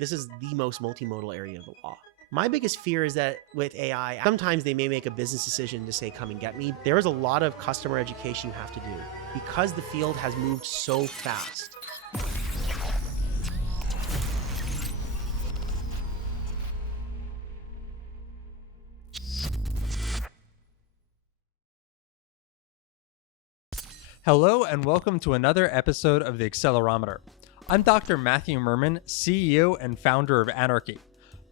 this is the most multimodal area of the law. My biggest fear is that with AI, sometimes they may make a business decision to say, come and get me. There is a lot of customer education you have to do because the field has moved so fast. Hello and welcome to another episode of the Accelerometer. I'm Dr. Matthew Mirman, CEO and founder of Anarchy.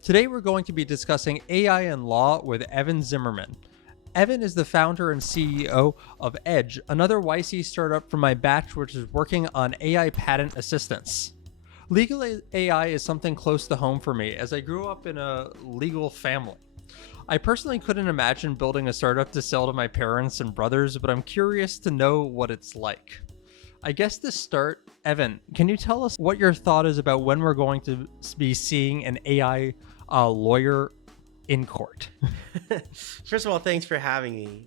Today we're going to be discussing AI and law with Evan Zimmerman. Evan is the founder and CEO of Edge, another YC startup from my batch which is working on AI patent assistance. Legal AI is something close to home for me as I grew up in a legal family. I personally couldn't imagine building a startup to sell to my parents and brothers, but I'm curious to know what it's like. I guess to start, Evan, can you tell us what your thought is about when we're going to be seeing an AI lawyer in court? First of all, thanks for having me.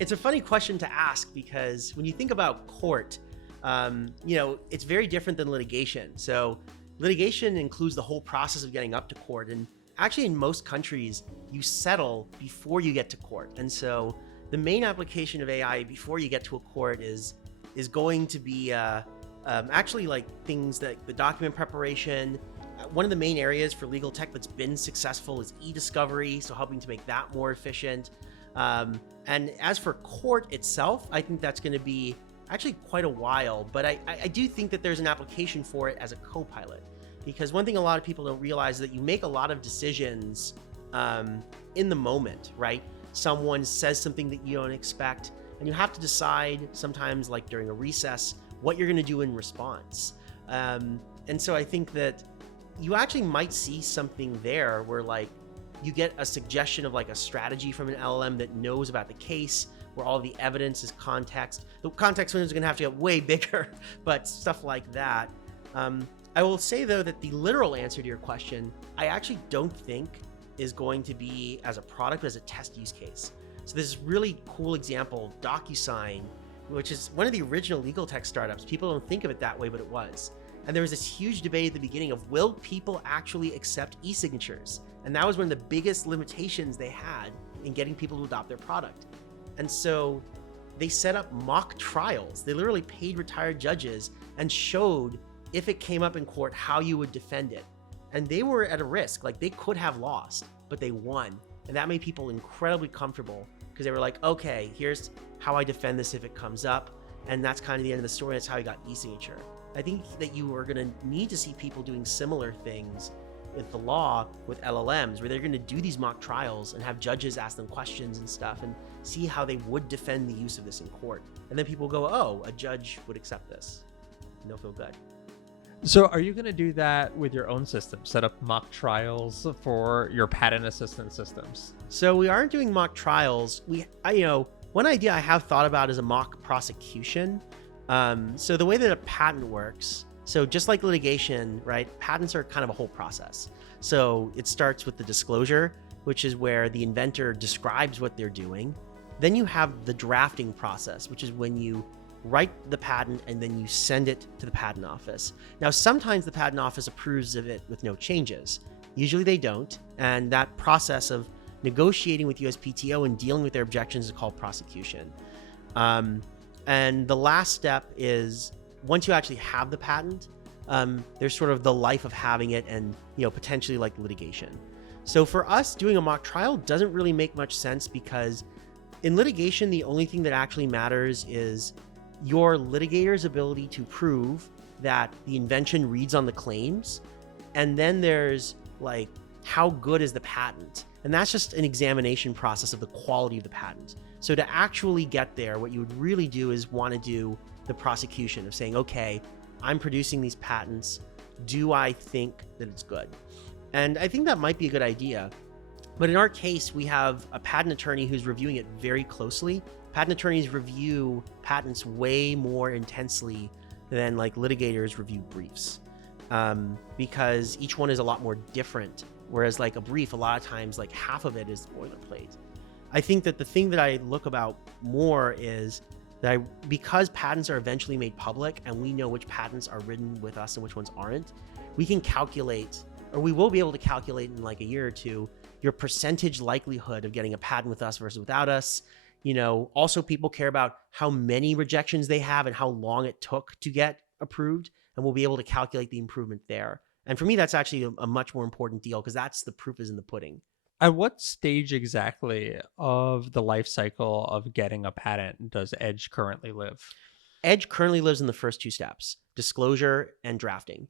It's a funny question to ask because when you think about court, it's very different than litigation. So litigation includes the whole process of getting up to court. And actually in most countries, you settle before you get to court. And so the main application of AI before you get to a court is going to be actually like things like the document preparation. One of the main areas for legal tech that's been successful is e-discovery, so helping to make that more efficient. And as for court itself, I think that's going to be actually quite a while, but I do think that there's an application for it as a co-pilot. Because one thing a lot of people don't realize is that you make a lot of decisions in the moment, right? Someone says something that you don't expect, and you have to decide sometimes, like during a recess, what you're going to do in response. And so I think that you actually might see something there where like you get a suggestion of like a strategy from an LLM that knows about the case, where all the evidence is context. The context windows are going to have to get way bigger, but stuff like that. I will say though that the literal answer to your question, I actually don't think is going to be as a product, but as a test use case. So this really cool example, DocuSign, which is one of the original legal tech startups. People don't think of it that way, but it was. And there was this huge debate at the beginning of, will people actually accept e-signatures? And that was one of the biggest limitations they had in getting people to adopt their product. And so they set up mock trials. They literally paid retired judges and showed if it came up in court, how you would defend it. And they were at a risk, like they could have lost, but they won. And that made people incredibly comfortable because they were like, okay, here's how I defend this if it comes up. And that's kind of the end of the story. That's how you got e-signature. I think that you are gonna need to see people doing similar things with the law, with LLMs, where they're gonna do these mock trials and have judges ask them questions and stuff and see how they would defend the use of this in court. And then people go, oh, a judge would accept this. And they'll feel good. So are you going to do that with your own system? Set up mock trials for your patent assistance systems? So we aren't doing mock trials. One idea I have thought about is a mock prosecution. So the way that a patent works, so just like litigation, right? Patents are kind of a whole process. So it starts with the disclosure, which is where the inventor describes what they're doing. Then you have the drafting process, which is when you write the patent and then you send it to the patent office. Now, sometimes the patent office approves of it with no changes. Usually they don't. And that process of negotiating with USPTO and dealing with their objections is called prosecution. And the last step is once you actually have the patent, there's sort of the life of having it and, potentially like litigation. So for us, doing a mock trial doesn't really make much sense because in litigation, the only thing that actually matters is your litigator's ability to prove that the invention reads on the claims. And then there's like, how good is the patent? And that's just an examination process of the quality of the patent. So to actually get there, what you would really do is want to do the prosecution of saying, okay, I'm producing these patents. Do I think that it's good? And I think that might be a good idea. But in our case, we have a patent attorney who's reviewing it very closely. Patent attorneys review patents way more intensely than like litigators review briefs because each one is a lot more different. Whereas like a brief, a lot of times, like half of it is boilerplate. I think that the thing that I look about more is that because patents are eventually made public and we know which patents are written with us and which ones aren't, we can calculate, or we will be able to calculate in like a year or two, your percentage likelihood of getting a patent with us versus without us. Also people care about how many rejections they have and how long it took to get approved, and we'll be able to calculate the improvement there. And for me, that's actually a much more important deal, because that's the proof is in the pudding. At what stage exactly of the life cycle of getting a patent does Edge currently live? Edge currently lives in the first two steps: disclosure and drafting.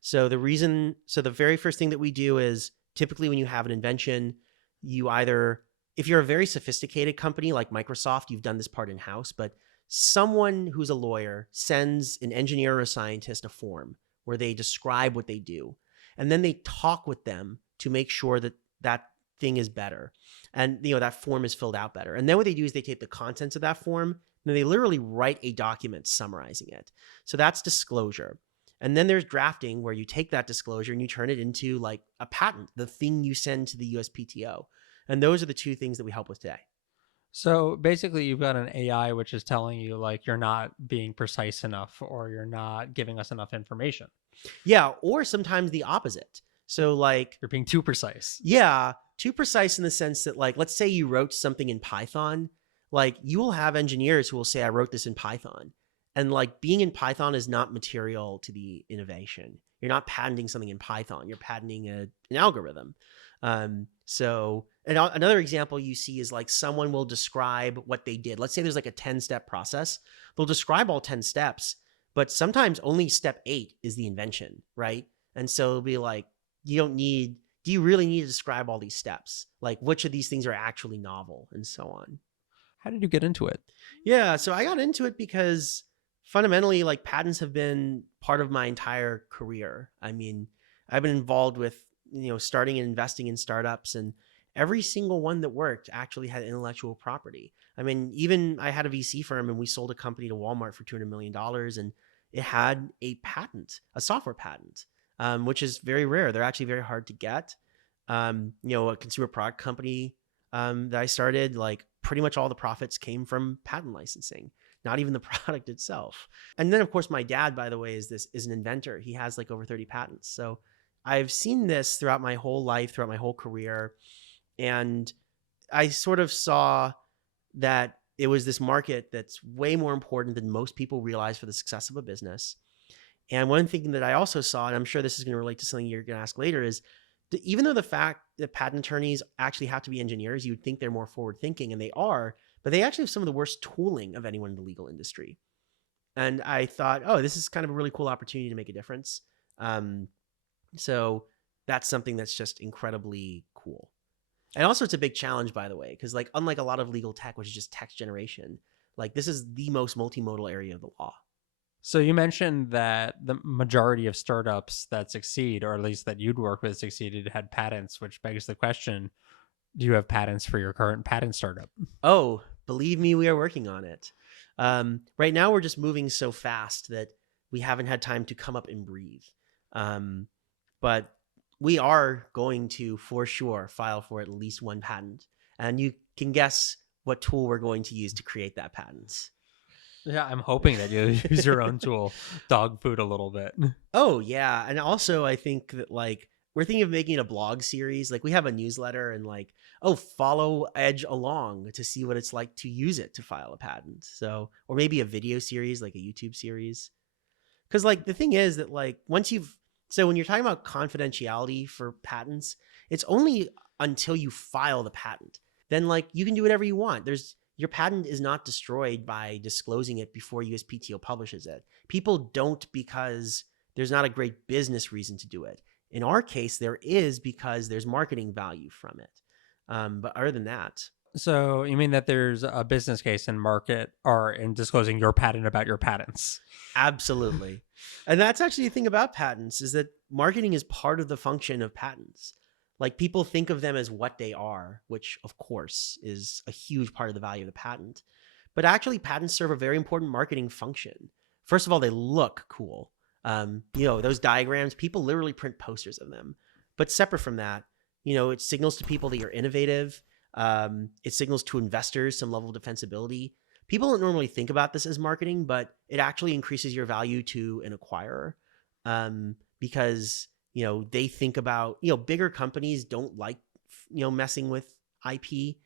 So the very first thing that we do is, typically when you have an invention, you either, if you're a very sophisticated company like Microsoft, you've done this part in-house, but someone who's a lawyer sends an engineer or a scientist a form where they describe what they do, and then they talk with them to make sure that that thing is better, and that form is filled out better. And then what they do is they take the contents of that form and they literally write a document summarizing it. So that's disclosure. And then there's drafting, where you take that disclosure and you turn it into like a patent, the thing you send to the USPTO. And those are the two things that we help with today. So basically you've got an AI which is telling you like you're not being precise enough, or you're not giving us enough information. Yeah, or sometimes the opposite. So like, You're being too precise. yeah, too precise in the sense that, like, let's say you wrote something in Python. Like, you will have engineers who will say, I wrote this in Python. And like, being in Python is not material to the innovation. You're not patenting something in Python. You're patenting an algorithm. Another example you see is like, someone will describe what they did. Let's say there's like a 10-step process. They'll describe all 10 steps, but sometimes only step 8 is the invention, right? And so it'll be like, do you really need to describe all these steps? Like, which of these things are actually novel, and so on. How did you get into it? Yeah, so I got into it because fundamentally, like, patents have been part of my entire career. I mean, I've been involved with, starting and investing in startups, and every single one that worked actually had intellectual property. I mean, even I had a VC firm and we sold a company to Walmart for $200 million, and it had a patent, a software patent, which is very rare. They're actually very hard to get. A consumer product company that I started, like, pretty much all the profits came from patent licensing, not even the product itself. And then, of course, my dad, by the way, is an inventor. He has like over 30 patents. So I've seen this throughout my whole life, throughout my whole career. And I sort of saw that it was this market that's way more important than most people realize for the success of a business. And one thing that I also saw, and I'm sure this is going to relate to something you're going to ask later, is even though the fact that patent attorneys actually have to be engineers, you'd think they're more forward thinking, and they are, but they actually have some of the worst tooling of anyone in the legal industry. And I thought, oh, this is kind of a really cool opportunity to make a difference. So that's something that's just incredibly cool. And also, it's a big challenge, by the way, because like, unlike a lot of legal tech, which is just text generation, like, this is the most multimodal area of the law. So you mentioned that the majority of startups that succeed, or at least that you'd work with succeeded, had patents, which begs the question, do you have patents for your current patent startup? Oh, believe me, we are working on it. Right now, we're just moving so fast that we haven't had time to come up and breathe. But we are going to, for sure, file for at least one patent. And you can guess what tool we're going to use to create that patent. Yeah, I'm hoping that you use your own tool, dog food a little bit. Oh, yeah. And also, I think that, like, we're thinking of making a blog series. Like, we have a newsletter, and like, follow Edge along to see what it's like to use it to file a patent. So, or maybe a video series, like a YouTube series. Because, like, the thing is that, like, when you're talking about confidentiality for patents, it's only until you file the patent. Then, like, you can do whatever you want. Your patent is not destroyed by disclosing it before USPTO publishes it. People don't because there's not a great business reason to do it. In our case, there is, because there's marketing value from it. But other than that. So you mean that there's a business case in market or in disclosing your patent about your patents? Absolutely. And that's actually the thing about patents, is that marketing is part of the function of patents. Like, people think of them as what they are, which of course is a huge part of the value of the patent. But actually, patents serve a very important marketing function. First of all, they look cool. Those diagrams, people literally print posters of them. But separate from that, it signals to people that you're innovative. It signals to investors some level of defensibility. People don't normally think about this as marketing, but it actually increases your value to an acquirer. because, they think about, bigger companies don't like, messing with IP.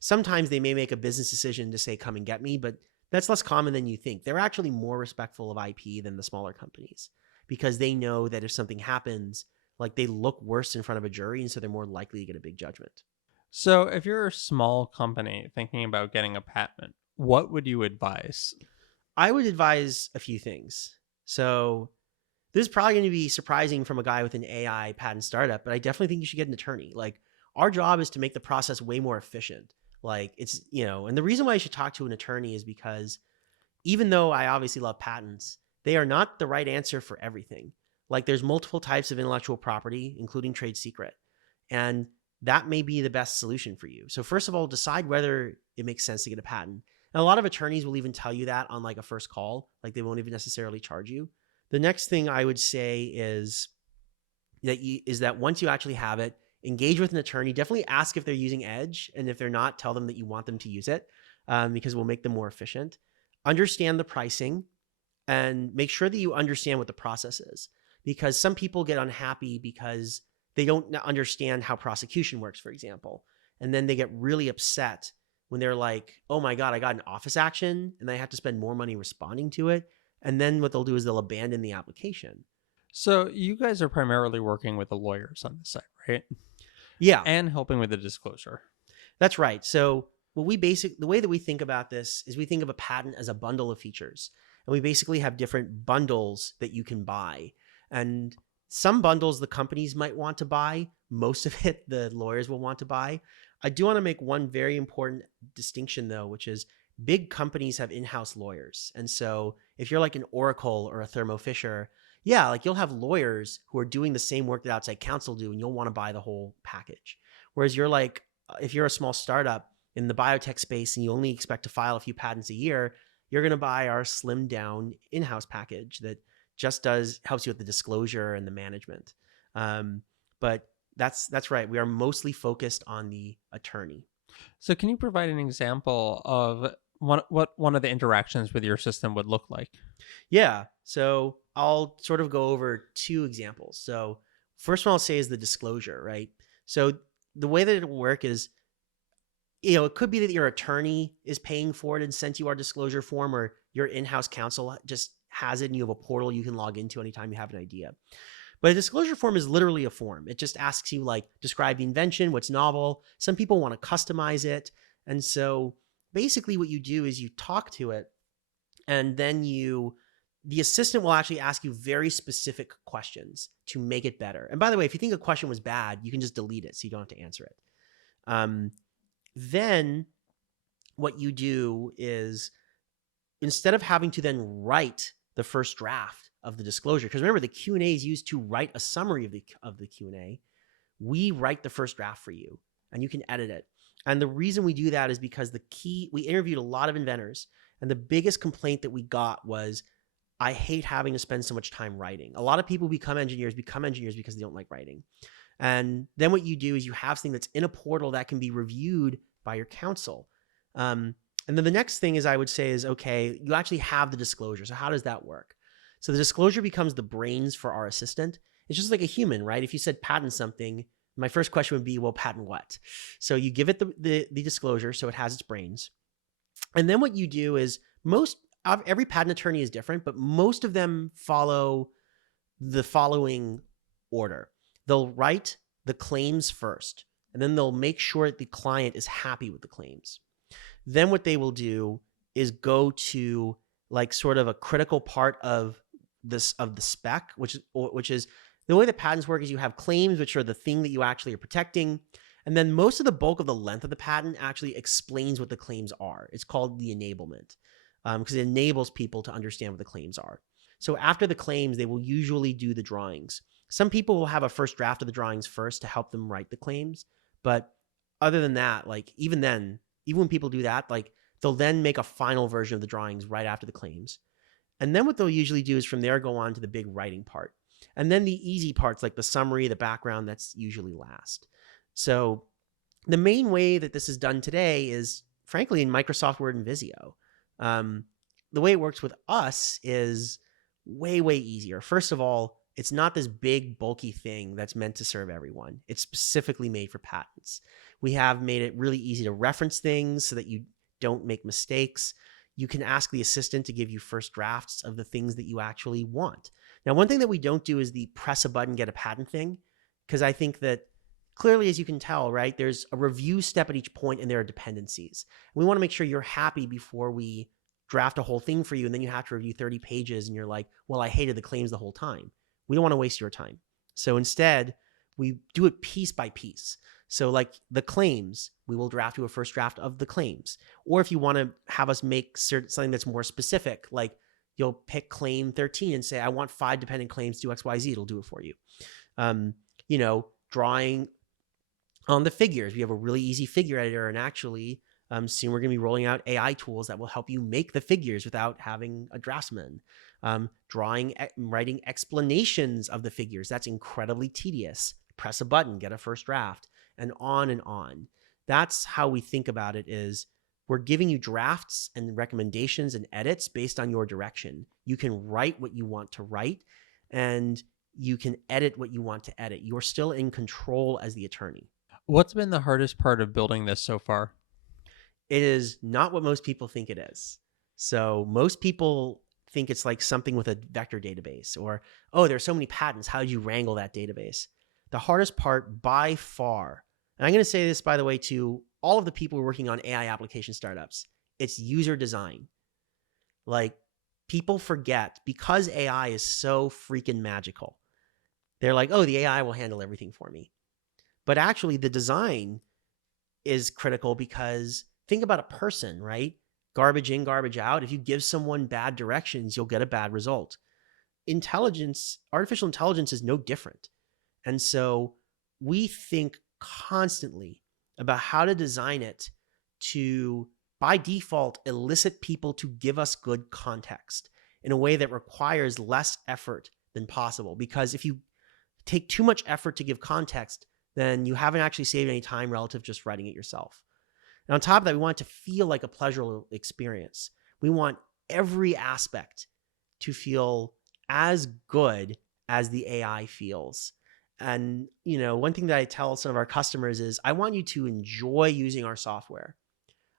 Sometimes they may make a business decision to say, come and get me, but that's less common than you think. They're actually more respectful of IP than the smaller companies because they know that if something happens, like they look worse in front of a jury, and so they're more likely to get a big judgment. So, if you're a small company thinking about getting a patent, what would you advise? I would advise a few things. So, this is probably going to be surprising from a guy with an AI patent startup, but I definitely think you should get an attorney. Like, our job is to make the process way more efficient. Like, it's, and the reason why you should talk to an attorney is because even though I obviously love patents, they are not the right answer for everything. Like, there's multiple types of intellectual property, including trade secret. And that may be the best solution for you. So first of all, decide whether it makes sense to get a patent. And a lot of attorneys will even tell you that on like a first call, like they won't even necessarily charge you. The next thing I would say is that once you actually have it, engage with an attorney. Definitely ask if they're using Edge, and if they're not, tell them that you want them to use it, because we'll make them more efficient. Understand the pricing, and make sure that you understand what the process is, because some people get unhappy because they don't understand how prosecution works, for example, and then they get really upset when they're like, oh my God, I got an office action and I have to spend more money responding to it. And then what they'll do is they'll abandon the application. So, you guys are primarily working with the lawyers on this side, right? Yeah, And helping with the disclosure. that's right. So the way that we think about this is we think of a patent as a bundle of features. And we basically have different bundles that you can buy. And some bundles the companies might want to buy. Most of it the lawyers will want to buy. I do want to make one very important distinction, though, which is big companies have in-house lawyers. And so if you're like an Oracle or a Thermo Fisher, yeah, like you'll have lawyers who are doing the same work that outside counsel do, and you'll want to buy the whole package. Whereas you're like, if you're a small startup in the biotech space and you only expect to file a few patents a year, you're going to buy our slimmed down in-house package that just helps you with the disclosure and the management. But that's right. We are mostly focused on the attorney. So, can you provide an example of what one of the interactions with your system would look like? Yeah. So I'll sort of go over two examples. So first one I'll say is the disclosure, right? So the way that it'll work is, it could be that your attorney is paying for it and sent you our disclosure form, or your in-house counsel just has it and you have a portal you can log into anytime you have an idea. But a disclosure form is literally a form. It just asks you, like, describe the invention, what's novel. Some people want to customize it. And so basically what you do is you talk to it, and then the assistant will actually ask you very specific questions to make it better. And by the way, if you think a question was bad, you can just delete it so you don't have to answer it. Then what you do is, instead of having to then write the first draft of the disclosure, because remember the Q&A is used to write a summary of the Q&A, we write the first draft for you and you can edit it. And the reason we do that is because we interviewed a lot of inventors, and the biggest complaint that we got was, I hate having to spend so much time writing. A lot of people become engineers because they don't like writing. And then what you do is you have something that's in a portal that can be reviewed by your counsel. And then the next thing is, I would say, is, okay, you actually have the disclosure. So how does that work? So the disclosure becomes the brains for our assistant. It's just like a human, right? If you said patent something, my first question would be, well, patent what? So you give it the disclosure so it has its brains. And then what you do is, every patent attorney is different, but most of them follow the following order. They'll write the claims first, and then they'll make sure that the client is happy with the claims. Then what they will do is go to like sort of a critical part of the spec, which is the way that patents work is you have claims, which are the thing that you actually are protecting. And then most of the bulk of the length of the patent actually explains what the claims are. It's called the enablement, because it enables people to understand what the claims are. So after the claims, they will usually do the drawings. Some people will have a first draft of the drawings first to help them write the claims. But other than that, like even when people do that, like they'll then make a final version of the drawings right after the claims. And then what they'll usually do is from there go on to the big writing part. And then the easy parts like the summary, the background, that's usually last. So the main way that this is done today is, frankly, in Microsoft Word and Visio. The way it works with us is way, way easier. First of all, It's not this big, bulky thing that's meant to serve everyone. It's specifically made for patents. We have made it really easy to reference things so that you don't make mistakes. You can ask the assistant to give you first drafts of the things that you actually want. Now, one thing that we don't do is the press a button, get a patent thing, because I think that clearly, as you can tell, right, there's a review step at each point and there are dependencies. We want to make sure you're happy before we draft a whole thing for you, and then you have to review 30 pages and you're like, well, I hated the claims the whole time. We don't want to waste your time. So instead, we do it piece by piece. So like the claims, we will draft you a first draft of the claims. Or if you want to have us make something that's more specific, like you'll pick claim 13 and say, I want 5 dependent claims, do X, Y, Z, it'll do it for you. Drawing on the figures, we have a really easy figure editor, and actually soon we're going to be rolling out AI tools that will help you make the figures without having a draftsman. Writing explanations of the figures, that's incredibly tedious. Press a button, get a first draft, and on and on. That's how we think about it. Is we're giving you drafts and recommendations and edits based on your direction. You can write what you want to write, and you can edit what you want to edit. You're still in control as the attorney. What's been the hardest part of building this so far? It is not what most people think it is. So most people think it's like something with a vector database, or, oh, there's so many patents, how did you wrangle that database? The hardest part by far, and I'm going to say this, by the way, to all of the people working on AI application startups, it's user design. Like, people forget, because AI is so freaking magical, they're like, oh, the AI will handle everything for me. But actually, the design is critical, because think about a person, right? Garbage in, garbage out. If you give someone bad directions, you'll get a bad result. Artificial intelligence is no different. And so we think constantly about how to design it to, by default, elicit people to give us good context in a way that requires less effort than possible. Because if you take too much effort to give context, then you haven't actually saved any time relative to just writing it yourself. And on top of that, we want it to feel like a pleasurable experience. We want every aspect to feel as good as the AI feels. And, one thing that I tell some of our customers is, I want you to enjoy using our software.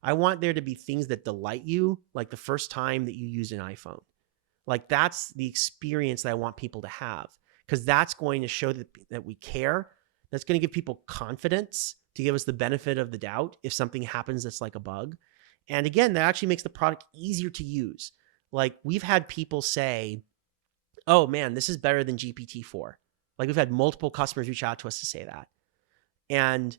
I want there to be things that delight you, like the first time that you use an iPhone. Like, that's the experience that I want people to have, because that's going to show that we care. That's going to give people confidence to give us the benefit of the doubt if something happens that's like a bug. And again, that actually makes the product easier to use. Like, we've had people say, oh man, this is better than GPT-4. Like, we've had multiple customers reach out to us to say that. And,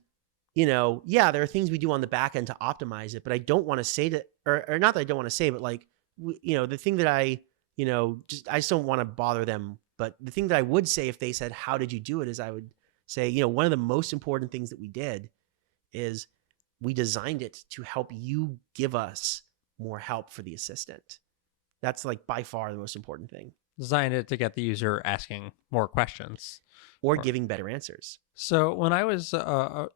yeah, there are things we do on the back end to optimize it, but I don't want to say that, or not that I don't want to say, but like, the thing that I just don't want to bother them. But the thing that I would say if they said, how did you do it, is I would say, one of the most important things that we did is we designed it to help you give us more help for the assistant. That's like by far the most important thing. Designed it to get the user asking more questions. Or giving better answers. So when I was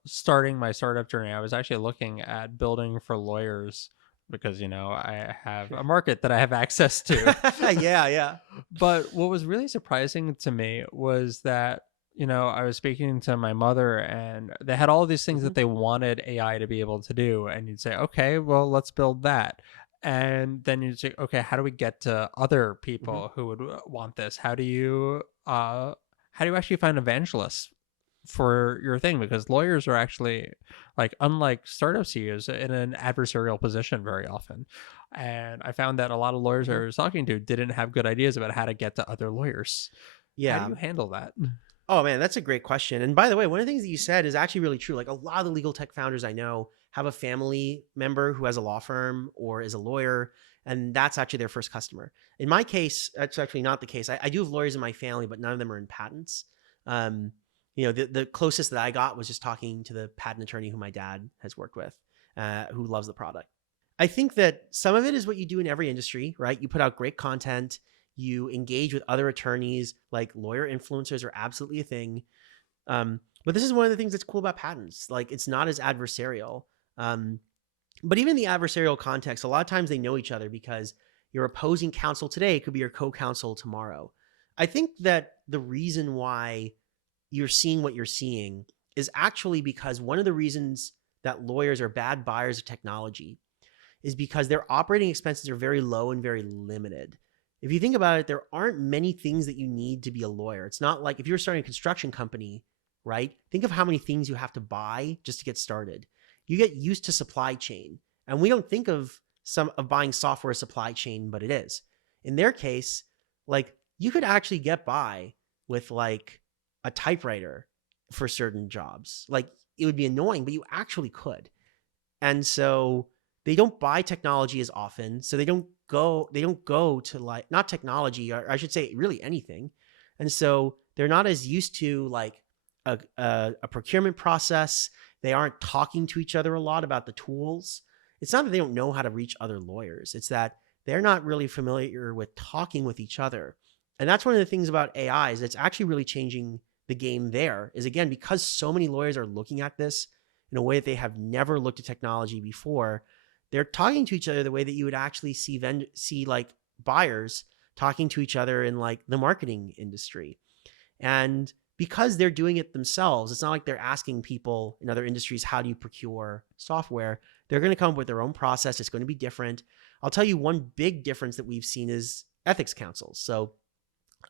starting my startup journey, I was actually looking at building for lawyers, because, I have a market that I have access to. Yeah. But what was really surprising to me was that, I was speaking to my mother, and they had all these things that they wanted AI to be able to do. And you'd say, okay, well, let's build that. And then you'd say, okay, how do we get to other people who would want this? How do you actually find evangelists for your thing? Because lawyers are actually, like, unlike startup CEOs, in an adversarial position very often. And I found that a lot of lawyers I was talking to didn't have good ideas about how to get to other lawyers. Yeah. How do you handle that? Oh man, that's a great question. And by the way, one of the things that you said is actually really true. Like, a lot of the legal tech founders I know have a family member who has a law firm or is a lawyer, and that's actually their first customer. In my case, that's actually not the case. I do have lawyers in my family, but none of them are in patents. The closest that I got was just talking to the patent attorney who my dad has worked with, who loves the product. I think that some of it is what you do in every industry, right? You put out great content, you engage with other attorneys, like lawyer influencers are absolutely a thing. But this is one of the things that's cool about patents. Like, it's not as adversarial. But even in the adversarial context, a lot of times they know each other, because your opposing counsel today could be your co-counsel tomorrow. I think that the reason why you're seeing what you're seeing is actually because one of the reasons that lawyers are bad buyers of technology is because their operating expenses are very low and very limited. If you think about it, there aren't many things that you need to be a lawyer. It's not like if you're starting a construction company, right? Think of how many things you have to buy just to get started. You get used to supply chain. And we don't think of buying software as supply chain, but it is. In their case, like you could actually get by with like a typewriter for certain jobs. Like it would be annoying, but you actually could. And so they don't buy technology as often. So they don't go to like not technology, or I should say really anything. And so they're not as used to like a procurement process. They aren't talking to each other a lot about the tools. It's not that they don't know how to reach other lawyers. It's that they're not really familiar with talking with each other. And that's one of the things about AI is it's actually really changing the game there is, again, because so many lawyers are looking at this in a way that they have never looked at technology before. They're talking to each other the way that you would actually see like buyers talking to each other in like the marketing industry. And because they're doing it themselves, it's not like they're asking people in other industries, how do you procure software? They're going to come up with their own process. It's going to be different. I'll tell you one big difference that we've seen is ethics councils. So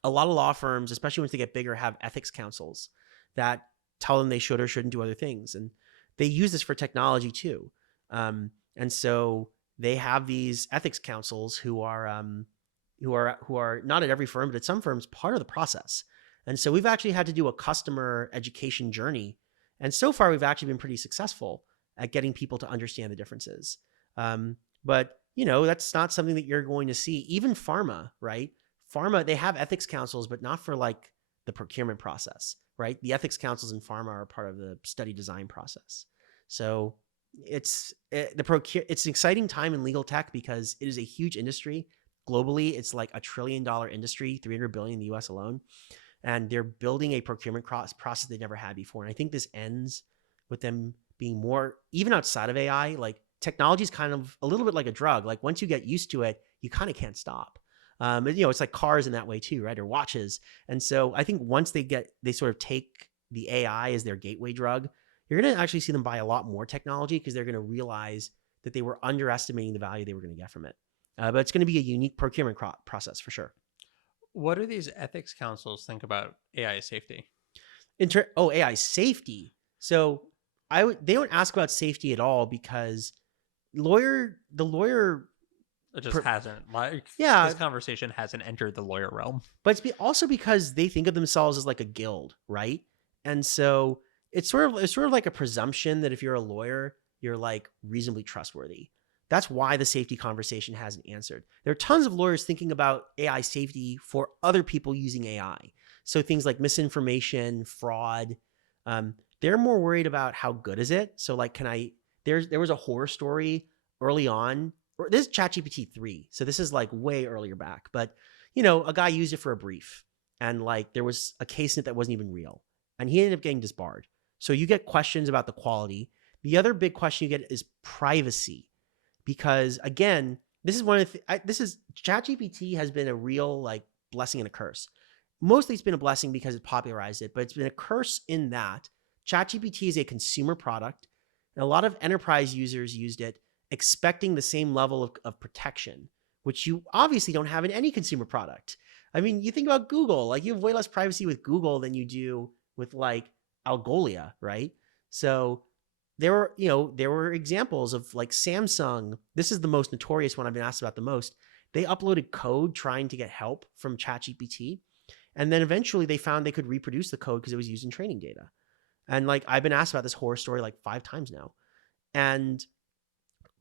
a lot of law firms, especially once they get bigger, have ethics councils that tell them they should or shouldn't do other things. And they use this for technology too. And so they have these ethics councils who are not at every firm, but at some firms, part of the process. And so we've actually had to do a customer education journey. And so far, we've actually been pretty successful at getting people to understand the differences. But, you know, that's not something that you're going to see. Even pharma, right? Pharma, they have ethics councils, but not for like the procurement process, right? The ethics councils in pharma are part of the study design process. So it's an exciting time in legal tech because it is a huge industry. Globally, it's like $1 trillion industry, 300 billion in the US alone. And they're building a procurement process they never had before. And I think this ends with them being more, even outside of AI, like technology is kind of a little bit like a drug. Like once you get used to it, you kind of can't stop. You know, it's like cars in that way too, right? Or watches. And so I think once they sort of take the AI as their gateway drug, you're going to actually see them buy a lot more technology because they're going to realize that they were underestimating the value they were going to get from it. But it's going to be a unique procurement process for sure. What do these ethics councils think about AI safety? AI safety. So they don't ask about safety at all because the lawyer It just hasn't, like, yeah, this conversation hasn't entered the lawyer realm. But it's also because they think of themselves as like a guild, right? And so it's sort of like a presumption that if you're a lawyer, you're like reasonably trustworthy. That's why the safety conversation hasn't answered. There are tons of lawyers thinking about AI safety for other people using AI. So things like misinformation, fraud. They're more worried about how good is it. So like, there was a horror story early on. This is ChatGPT 3. So this is like way earlier back. But, you know, a guy used it for a brief. And like there was a case in it that wasn't even real. And he ended up getting disbarred. So you get questions about the quality. The other big question you get is privacy. Because again, this is one of the ChatGPT has been a real like blessing and a curse. Mostly it's been a blessing because it popularized it, but it's been a curse in that ChatGPT is a consumer product. And a lot of enterprise users used it expecting the same level of protection, which you obviously don't have in any consumer product. I mean, you think about Google, like you have way less privacy with Google than you do with like Algolia, right? So there were examples of like Samsung. This is the most notorious one I've been asked about the most. They uploaded code trying to get help from ChatGPT. And then eventually they found they could reproduce the code because it was used in training data. And like, I've been asked about this horror story like 5 times now. And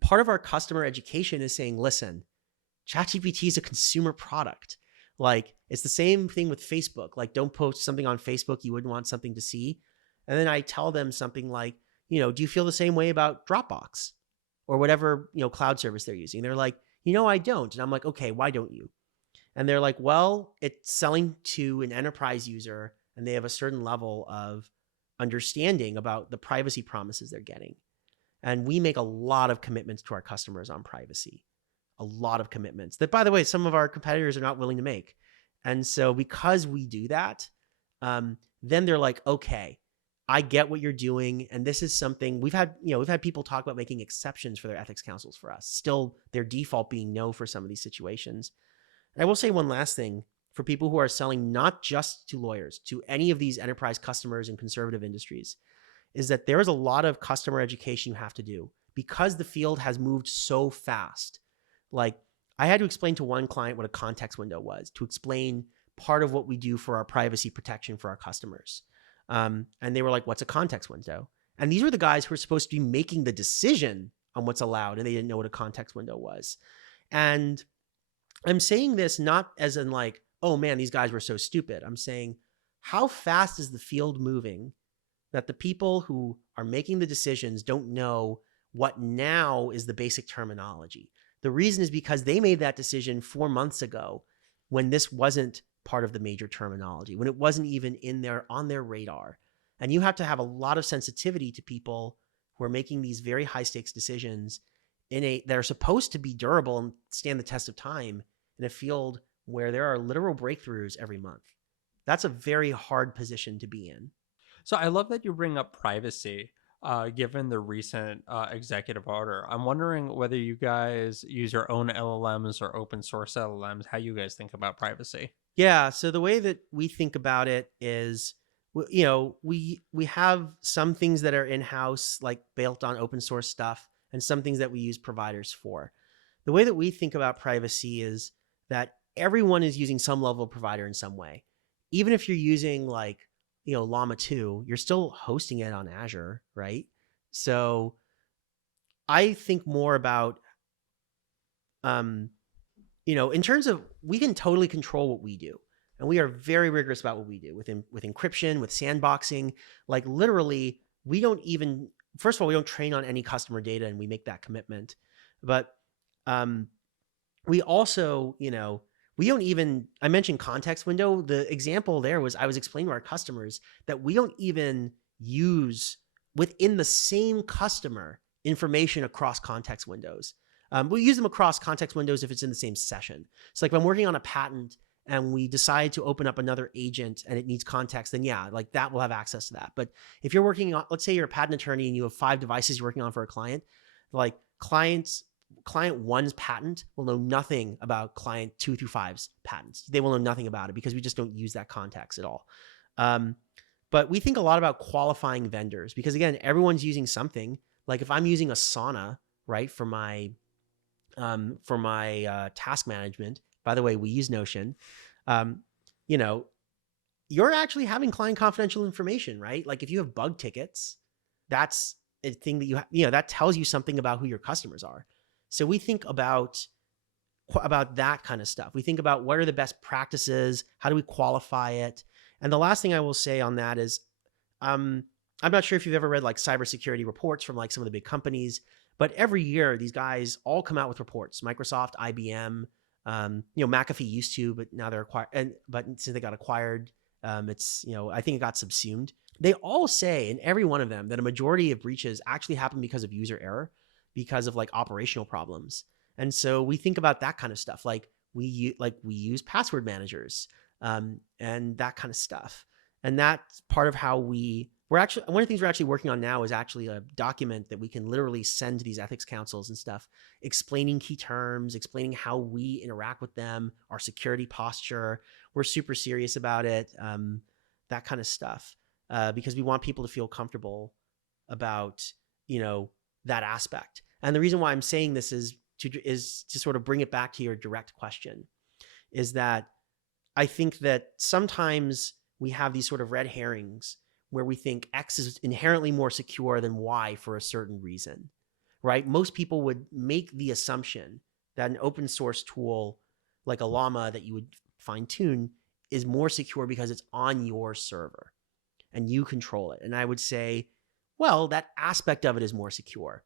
part of our customer education is saying, listen, ChatGPT is a consumer product. Like it's the same thing with Facebook. Like don't post something on Facebook you wouldn't want something to see. And then I tell them something like, you know, do you feel the same way about Dropbox or whatever, you know, cloud service they're using? They're like, you know, I don't. And I'm like, okay, why don't you? And they're like, well, it's selling to an enterprise user and they have a certain level of understanding about the privacy promises they're getting. And we make a lot of commitments to our customers on privacy, a lot of commitments that, by the way, some of our competitors are not willing to make. And so because we do that, then they're like, okay, I get what you're doing. And this is something we've had people talk about making exceptions for their ethics councils for us. Still, their default being no for some of these situations. And I will say one last thing for people who are selling not just to lawyers, to any of these enterprise customers in conservative industries, is that there is a lot of customer education you have to do because the field has moved so fast. Like, I had to explain to one client what a context window was, to explain part of what we do for our privacy protection for our customers. And they were like, what's a context window? And these were the guys who were supposed to be making the decision on what's allowed, and they didn't know what a context window was. And I'm saying this not as in like, oh man, these guys were so stupid. I'm saying, how fast is the field moving that the people who are making the decisions don't know what now is the basic terminology? The reason is because they made that decision 4 months ago when this wasn't part of the major terminology, when it wasn't even on their radar. And you have to have a lot of sensitivity to people who are making these very high stakes decisions that are supposed to be durable and stand the test of time in a field where there are literal breakthroughs every month. That's a very hard position to be in. So I love that you bring up privacy, given the recent executive order. I'm wondering whether you guys use your own LLMs or open source LLMs, how you guys think about privacy. Yeah, so the way that we think about it is, we have some things that are in-house, like built on open source stuff, and some things that we use providers for. The way that we think about privacy is that everyone is using some level of provider in some way. Even if you're using like, Llama 2, you're still hosting it on Azure, right? So I think more about, in terms of, we can totally control what we do. And we are very rigorous about what we do with encryption, with sandboxing. Like literally, first of all, we don't train on any customer data, and we make that commitment. But we also, we don't even, I mentioned context window. The example there was, I was explaining to our customers that we don't even use within the same customer information across context windows. We use them across context windows if it's in the same session. So like if I'm working on a patent and we decide to open up another agent and it needs context, then yeah, like that will have access to that. But if you're working on, let's say you're a patent attorney and you have 5 devices you're working on for a client, like client 1's patent will know nothing about client 2 through 5's patents. They will know nothing about it because we just don't use that context at all. But we think a lot about qualifying vendors because again, everyone's using something. Like if I'm using Asana, right, for my task management, by the way, we use Notion, you're actually having client confidential information, right? Like if you have bug tickets, that's a thing that that tells you something about who your customers are. So we think about that kind of stuff. We think about what are the best practices? How do we qualify it? And the last thing I will say on that is, I'm not sure if you've ever read like cybersecurity reports from like some of the big companies, but every year these guys all come out with reports. Microsoft, IBM, McAfee used to, but now they're acquired. But since they got acquired, it's I think it got subsumed. They all say in every one of them that a majority of breaches actually happen because of user error, because of like operational problems. And so we think about that kind of stuff. Like we use password managers and that kind of stuff. And that's part of how we're actually, one of the things we're actually working on now is actually a document that we can literally send to these ethics councils and stuff, explaining key terms, explaining how we interact with them, our security posture. We're super serious about it, that kind of stuff, because we want people to feel comfortable about, that aspect. And the reason why I'm saying this is to sort of bring it back to your direct question, is that I think that sometimes we have these sort of red herrings where we think X is inherently more secure than Y for a certain reason, right? Most people would make the assumption that an open source tool like a Llama that you would fine tune is more secure because it's on your server and you control it. And I would say, well, that aspect of it is more secure.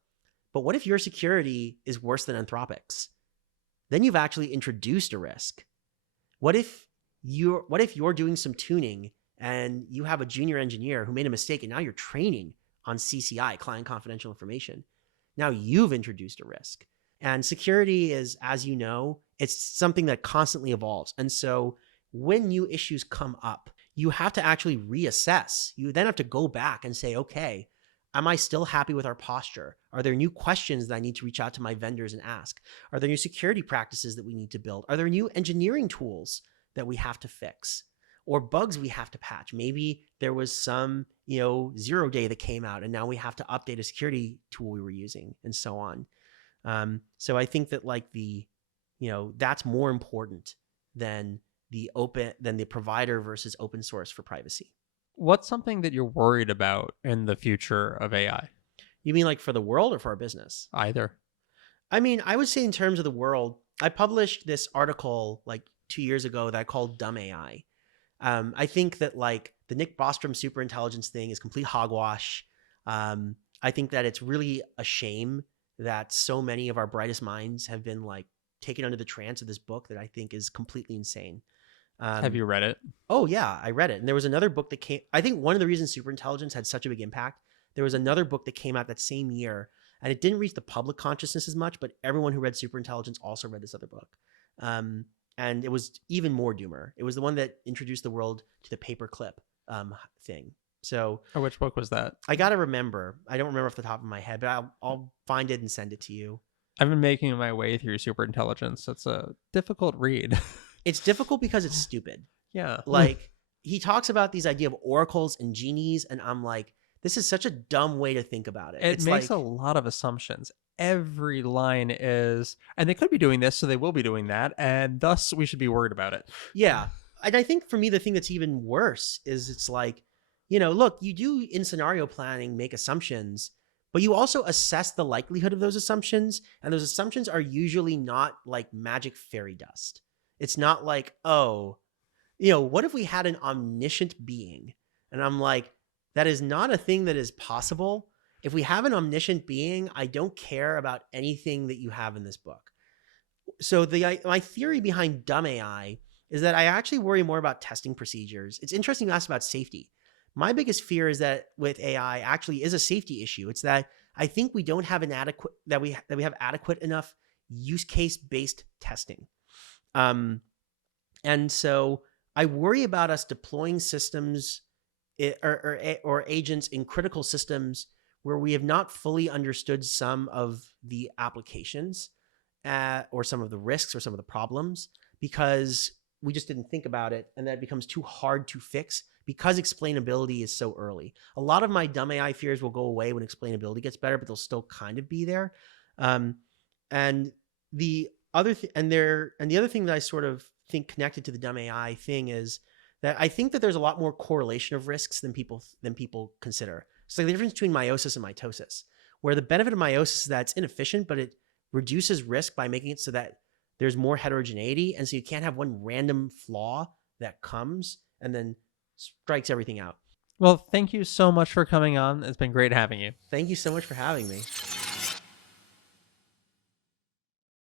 But what if your security is worse than Anthropic's? Then you've actually introduced a risk. What if you're doing some tuning and you have a junior engineer who made a mistake and now you're training on CCI, client confidential information? Now you've introduced a risk. And security is, as you know, it's something that constantly evolves. And so when new issues come up, you have to actually reassess. You then have to go back and say, okay, am I still happy with our posture? Are there new questions that I need to reach out to my vendors and ask? Are there new security practices that we need to build? Are there new engineering tools that we have to fix or bugs we have to patch? Maybe there was some, 0 day that came out and now we have to update a security tool we were using and so on. So I think that that's more important than the provider versus open source for privacy. What's something that you're worried about in the future of AI? You mean like for the world or for our business? Either. I mean, I would say in terms of the world, I published this article like 2 years ago that I called Dumb AI. I think that like the Nick Bostrom superintelligence thing is complete hogwash. I think that it's really a shame that so many of our brightest minds have been like taken under the trance of this book that I think is completely insane. Have you read it? Oh yeah, I read it. And there was another book that came, I think one of the reasons superintelligence had such a big impact, there was another book that came out that same year and it didn't reach the public consciousness as much, but everyone who read superintelligence also read this other book. And it was even more doomer. It was the one that introduced the world to the paperclip thing. So Which book was that? I got to remember. I don't remember off the top of my head, but I'll find it and send it to you. I've been making my way through superintelligence. It's a difficult read. It's difficult because it's stupid. Yeah. Like he talks about these idea of oracles and genies, and I'm like, this is such a dumb way to think about it. It It's makes like, a lot of assumptions. Every line is, and they could be doing this, so they will be doing that, and thus we should be worried about it. yeah. And I think for me, the thing that's even worse is it's like, look, you do in scenario planning make assumptions, but you also assess the likelihood of those assumptions. And those assumptions are usually not like magic fairy dust. It's not like, oh, what if we had an omniscient being? And I'm like, that is not a thing that is possible. If we have an omniscient being, I don't care about anything that you have in this book. So my theory behind dumb AI is that I actually worry more about testing procedures. It's interesting you asked about safety. My biggest fear is that with AI actually is a safety issue. It's that I think we don't have we have adequate enough use case based testing. And so I worry about us deploying systems or agents in critical systems where we have not fully understood some of the applications or some of the risks or some of the problems because we just didn't think about it, and that becomes too hard to fix because explainability is so early. A lot of my dumb AI fears will go away when explainability gets better, but they'll still kind of be there. And the other thing that I sort of think connected to the dumb AI thing is that I think that there's a lot more correlation of risks than people consider. It's like the difference between meiosis and mitosis, where the benefit of meiosis is that it's inefficient, but it reduces risk by making it so that there's more heterogeneity. And so you can't have one random flaw that comes and then strikes everything out. Well, thank you so much for coming on. It's been great having you. Thank you so much for having me.